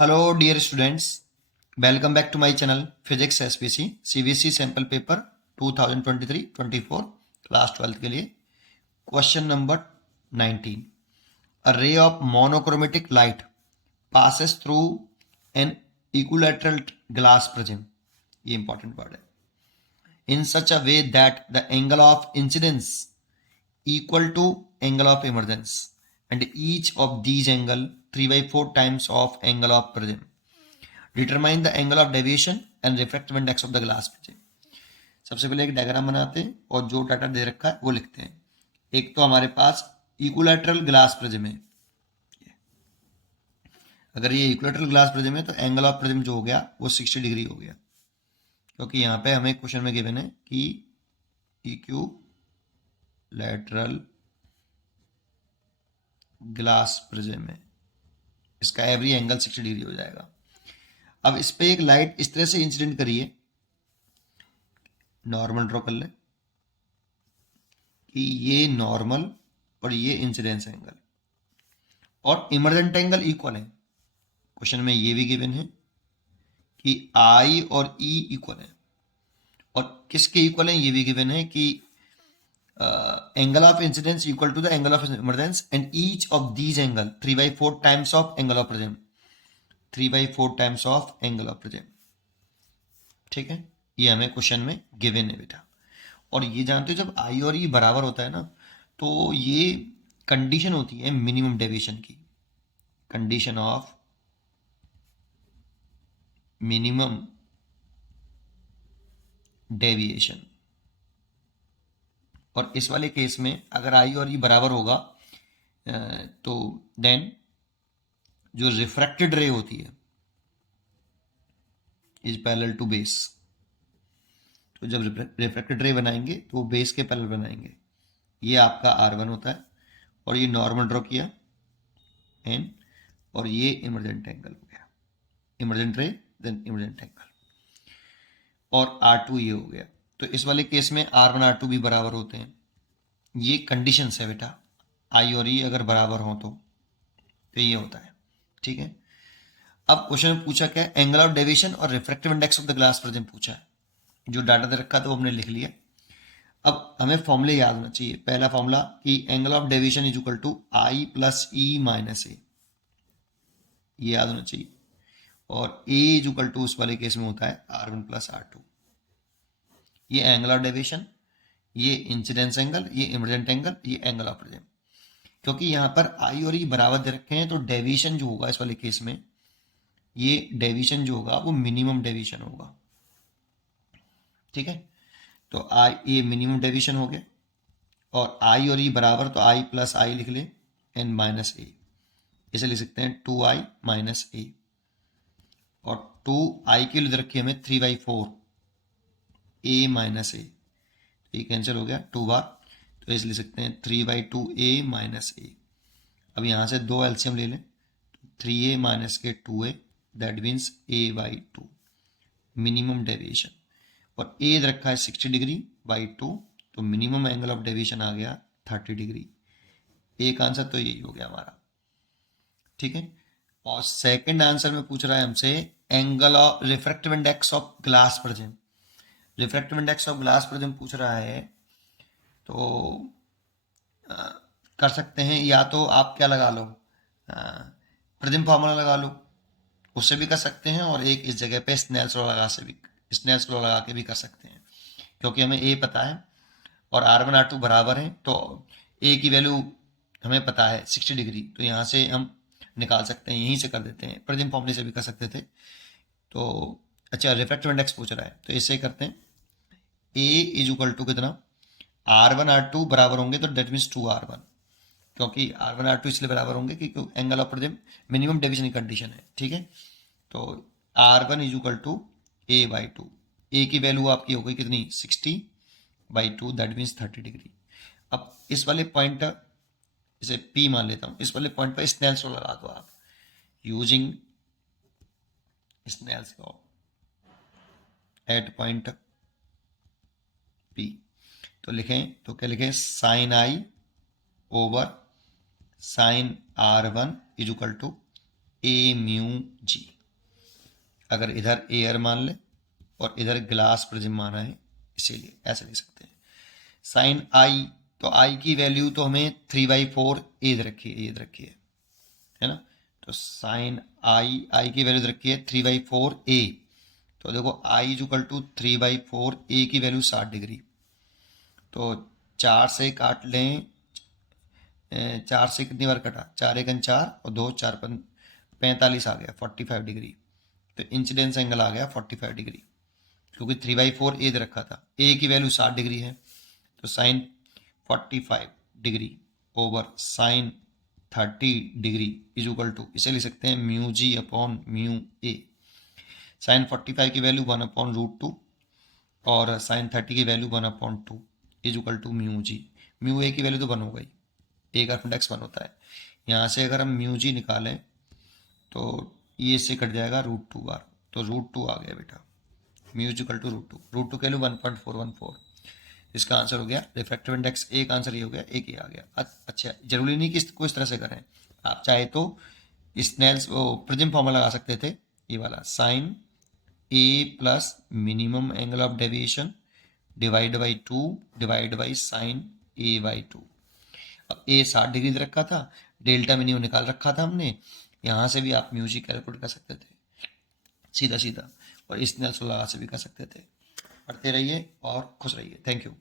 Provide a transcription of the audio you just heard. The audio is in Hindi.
Hello dear students, welcome back to my channel Physics SPC CBSE sample paper 2023-24 class 12 के लिए question number 19. A ray of monochromatic light passes through an equilateral glass prism. ये इंपॉर्टेंट वर्ड है. In such a way that the angle of incidence equal to angle of emergence and each of these angle 3/4 times of angle of prism. Determine the angle of deviation and refractive index of the glass prism. सबसे पहले एक डायग्राम बनाते हैं और जो डाटा दे रखा है वो लिखते हैं. एक तो हमारे पास इक्विलैटरल ग्लास प्रिज्म है. अगर ये इक्विलैटरल ग्लास प्रिज्म है तो एंगल ऑफ प्रिज्म जो हो गया वो 60 डिग्री हो गया, क्योंकि यहाँ पे हमें क्वेश्चन में गिवन है कि इक्विलैटरल ग्लास प्रिज्म है, इसका एवरी एंगल 60 डिग्री हो जाएगा. अब इस पे एक लाइट इस तरह से इंसिडेंट करिए, नॉर्मल ड्रॉ कर लें कि ये नॉर्मल और ये इंसिडेंस एंगल और इमर्जेंट एंगल इक्वल है. क्वेश्चन में ये भी गिवन है कि आई और ई इक्वल है, और किसके इक्वल है ये भी गिवन है कि angle of incidence equal to the angle of emergence and each of these angle 3/4 times of angle of prism. 3/4 times of angle of prism. ठीक है, ये हमें क्वेश्चन में गिवन है बेटा. और ये जानते हो जब आई और ई बराबर होता है ना, तो ये कंडीशन होती है मिनिमम डेविएशन की. Condition of minimum deviation. और इस वाले केस में अगर आई और ई बराबर होगा तो देन जो रिफ्रैक्टेड रे होती है इज पैरेलल टू बेस. तो जब रिफ्रैक्टेड रे बनाएंगे तो वो बेस के पैरेलल बनाएंगे. ये आपका R1 होता है और ये नॉर्मल ड्रॉ किया N, और ये इमर्जेंट एंगल हो गया, इमर्जेंट रे देन इमर्जेंट एंगल, और R2 ये हो गया. तो इस वाले केस में R1 R2 भी बराबर होते हैं. ये कंडीशंस है बेटा, आई और ई अगर बराबर हो तो ये होता है. ठीक है, अब क्वेश्चन में पूछा क्या है, एंगल ऑफ डेविएशन और refractive index of the glass prism पूछा है. जो डाटा दे रखा था वो हमने लिख लिया. अब हमें फॉर्मूले याद होना चाहिए. पहला फॉर्मूला कि angle of deviation is equal to i plus e minus A, ये याद होना चाहिए. और ए इज इक्वल टू उस वाले केस में होता है R1 प्लस R2. ये एंगल ऑफ डेविएशन, ये इंसिडेंस एंगल, ये इमर्जेंट एंगल, ये एंगल ऑफ प्रिज्म. क्योंकि यहाँ पर आई और ई बराबर दे रखे हैं तो डेविएशन जो होगा इस वाले केस में, ये डेविएशन जो होगा वो मिनिमम डेविएशन होगा. ठीक है, तो आई ये मिनिमम डेविएशन हो गया, और आई और ई बराबर तो आई प्लस आई लिख ले एन माइनस ए. इसे लिख सकते हैं 2i माइनस ए, और 2i के लिए रखी हमें 3/4 ए माइनस ए. ये कैंसिल हो गया 2 बार, तो इसे लिख सकते हैं 3/2 ए माइनस ए. अब यहाँ से दो एलसीएम ले लें, 3a माइनस के 2a, that means a/2 minimum deviation. और ए रखा है 60 डिग्री बाई 2, तो मिनिमम एंगल ऑफ डेविएशन आ गया 30 डिग्री. एक आंसर तो यही हो गया हमारा. ठीक है, और सेकंड आंसर में पूछ रहा है हमसे angle of refractive index of glass prism. Refractive index of glass prism पूछ रहा है, तो कर सकते हैं या तो आप क्या लगा लो, प्रिज्म फार्मूला लगा लो, उससे भी कर सकते हैं, और एक इस जगह पे स्नेल्स लॉ लगा के भी कर सकते हैं. क्योंकि हमें ए पता है और R1 R2 बराबर हैं, तो ए की वैल्यू हमें पता है 60 डिग्री, तो यहाँ से हम निकाल सकते हैं, यहीं से कर देते हैं. प्रिज्म फॉर्मूले से भी कर सकते थे. तो अच्छा, रिफ्रैक्टिव इंडेक्स पूछ रहा है तो इससे करते हैं. ए इज इक्वल टू कितना, R1 R2 बराबर होंगे तो डेट मीन्स 2R1, क्योंकि R1 R2 इसलिए बराबर होंगे क्योंकि angle of prism minimum deviation condition है. ठीक है, तो R1 is equal to a/2. ए की वैल्यू आपकी हो गई कितनी, 60/2, दैट मीन्स 30 डिग्री. अब इस वाले पॉइंट, इसे P मान लेता हूँ, इस वाले पॉइंट पर स्नेल्स लॉ लगा दो आप, using Snell's law at point P. तो लिखें, तो क्या लिखें, sine i over sine R1 is equal to a mu g. अगर इधर एयर मान ले और इधर ग्लास प्रिज्म माना है, इसीलिए ऐसे लिख सकते हैं। साइन आई, तो आई की वैल्यू तो हमें 3/4 ए रखी है, ये रखी है ना। तो साइन आई की वैल्यू रखी है 3/4 ए। तो देखो आई इक्वल टू 3/4 ए की वैल्यू 60 डिग्री। तो 4 से काट लें, 4 से कितनी बार कटा, 4 1 4 और 2 4 45 आ गया, 45 डिग्री। तो इंसिडेंस एंगल आ गया 45 डिग्री, क्योंकि 3/4 ए दे रखा था, ए की वैल्यू 60 डिग्री है। तो sine 45 degree over sine 30 degree is equal to, इसे लिख सकते हैं mu g upon mu a. Sine 45 की वैल्यू 1/√2 और साइन 30 की value 1/2 is equal to mu g. Mu a की वैल्यू तो 1 हो गई, ए का इंडेक्स 1 होता है। यहाँ से अगर हम म्यू जी निकालें तो ये इससे कट जाएगा √2 बार, तो √2 आ गया बेटा। म्यू इक्वल टू √2 के लिए 1.414। इसका आंसर हो गया रिफ्रैक्टिव इंडेक्स। एक आंसर ये हो गया, एक ये आ गया। अच्छा, जरूरी नहीं कि इसको इस तरह से करें, आप चाहे तो स्नेल्स वो प्रिज्म फॉर्मूला लगा सकते थे, ये वाला sine A plus minimum angle of deviation divide by 2 divide by sine A/2। अब ए 60 डिग्री दे रखा था, डेल्टा मिनिमम निकाल रखा था हमने, यहाँ से भी आप म्यूजिक कैलकुलेट कर सकते थे सीधा सीधा, और स्नेल्स लगा से भी कर सकते थे। पढ़ते रहिए और खुश रहिए। Thank you.